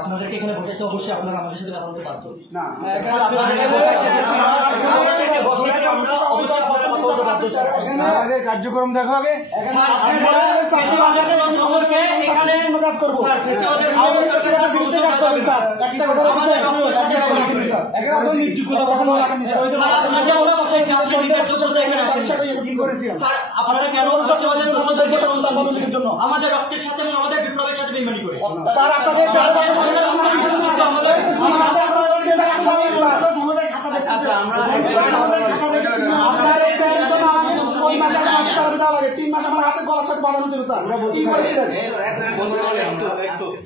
আপনাদেরকে এখানে বসেছে, অবশ্যই আপনারা আমাদের সাথে কথা বলতে বাধ্য না। আমাদের কার্যক্রম দেখো আগে। আমাদের রক্তের সাথে এবং আমাদের বিপ্লবের সাথে বেইমানি করে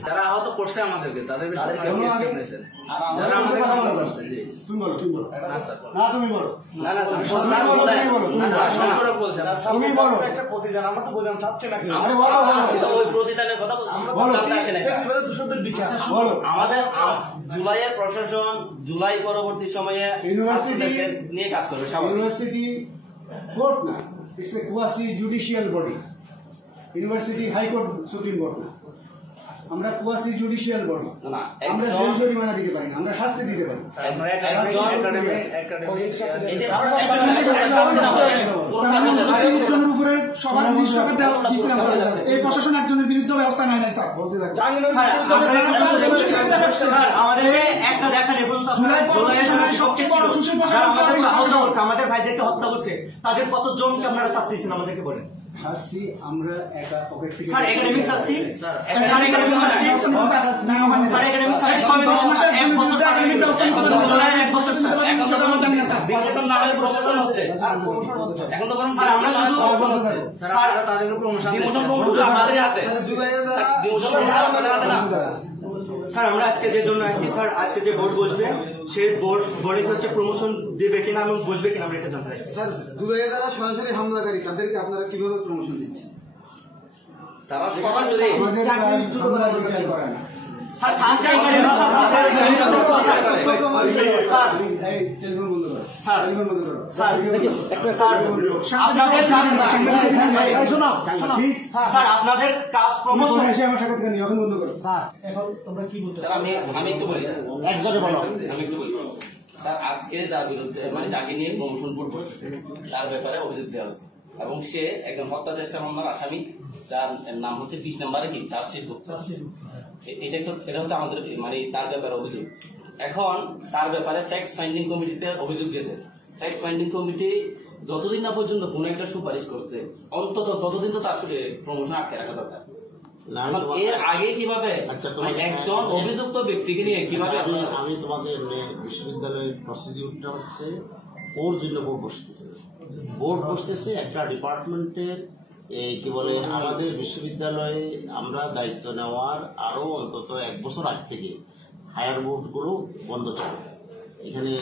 যারা আহত করছে আমাদেরকে তাদের আমাদের জুলাইয়ের প্রশাসন জুলাই পরবর্তী সময়ে ইউনিভার্সিটি নিয়ে কাজ করবে। ইউনিভার্সিটি কোর্ট না, it's a quasi judicial body. University high court supreme court না, আমরা কোয়াসি জুডিশিয়াল বডি। আমরা জেল জরিমানা দিতে পারি না, আমরা শাস্তি দিতে পারি। উপরে সবার এই প্রশাসন একজনের বিরুদ্ধে ব্যবস্থা নেয় নাই স্যার। আমাদের ভাইদেরকে হত্যা করছে, তাদের কতজনকে আপনারা শাস্তি দিচ্ছেন আমাদেরকে বলেন। শাস্তি আমরা একা পকেট থেকে স্যার একাডেমিক শাস্তি, স্যার একাডেমিক শাস্তি, স্যার একাডেমিক শাস্তি কবে 10 মাস 1 বছর একাডেমিক ব্যবস্থা নিতে পারবে, স্যার 1 বছর স্যার এখন তো কোনো জানি না স্যার প্রমোশন না হলে প্রশাসন হচ্ছে এখন তো বরং স্যার আমরা শুধু স্যার তাদের প্রমোশন আমাদের হাতে, স্যার ডিমোশন আমাদের হাতে না। স্যার আমরা আজকে যে জন্য আসছি স্যার, আজকে যে বোর্ড বসবে সেই বোর্ডে হচ্ছে প্রমোশন দেবে কিনা এবং বসবে কিনা আমরা এটা জানতে চাইছি। স্যার জুলাইয়ে যারা সরাসরি হামলাকারী তাদেরকে আপনারা কিভাবে প্রমোশন দিচ্ছেন? তারা সরাসরি করে না স্যার স্যার আপনাদের কাজ প্রমোশন এসে আমার সাথে এখন বন্ধ করো স্যার। এখন তোমরা কি বলতে? আমি একটু বলি, একজনে বলো, আমি একটু বলি। স্যার আজকে যার বিরুদ্ধে মানে যাকে নিয়ে প্রমোশন বোর্ড বসতেছে তার ব্যাপারে অভিযোগ দেওয়া হয়েছে এবং সে একজন হত্যা চেষ্টা মামলার আসামি, যার নাম হচ্ছে 20 নম্বরে কি চার্জশিট করতে। এটা হচ্ছে আমাদের মানে তার ব্যাপারে অভিযোগ। এখন তার ব্যাপারে ফ্যাক্ট ফাইন্ডিং কমিটিতে অভিযোগ গেছে। ফ্যাক্ট ফাইন্ডিং কমিটি যতদিন না পর্যন্ত কোন একটা সুপারিশ করছে অন্তত ততদিন তো তার প্রমোশন আটকে রাখা দরকার। এর আগে কিভাবে একজন অভিযুক্ত ব্যক্তিকে নিয়ে কিভাবে? আমি তোমাকে বিশ্ববিদ্যালয়ের প্রসিডিউরটা হচ্ছে ওর জন্য বোর্ড বসতেছে একটা ডিপার্টমেন্টের কি বলে আমাদের বিশ্ববিদ্যালয়ে আমরা দায়িত্ব নেওয়ার আরো অন্তত 1 বছর আগ থেকে হায়ার বোর্ড গুলো বন্ধ ছিল। এখানে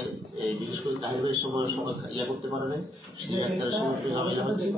বিশেষ করে তাহিরের সময় সবাই ইয়া করতে পারে না, সিলেক্টরের সময় একটু ঝামেলা হচ্ছে।